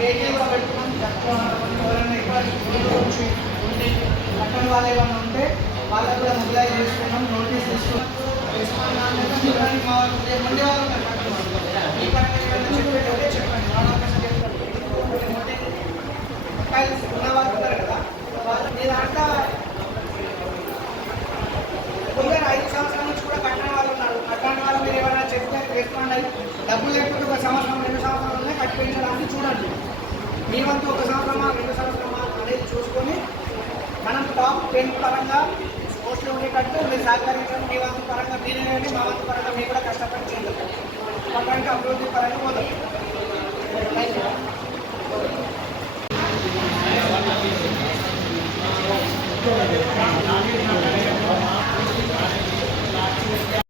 Vehicle కూడా పెట్టుకున్నాం. ఎవరైనా ఎక్కువ ఉండి కట్టని వాళ్ళు ఏమైనా ఉంటే వాళ్ళకు కూడా మొబిలైజ్ చేసుకున్నాం, నోటీస్ తీసుకున్నాం. మా ముందే వాళ్ళు ఈ పరంగా చెప్పేటప్పుడే చెప్పండి. ఉన్న వాళ్ళు ఉన్నారు కదా, వాళ్ళు నేను అంతా 5 సంవత్సరాల నుంచి కూడా కట్టని వాళ్ళు ఉన్నారు. కట్టని వాళ్ళు మీరు ఏమైనా చెప్తే చేసుకోండి. డబ్బులు లేకపోతే 1 సంవత్సరం 2 సంవత్సరాలనే కట్టి పెంచడానికి చూడండి. మీ వంతు 1 సంవత్సరమా 2 సంవత్సరమా అనేది చూసుకొని మనం టాప్ 10 పరంగా పోస్టులు ఉండేటట్టు మీరు సహకరించండి. మీ వంతు పరంగా మీరే, మా వంతు పరంగా మీరు కూడా కష్టపడి చేయగలరు. పట్టణానికి అభివృద్ధి పరంగా పోతాం.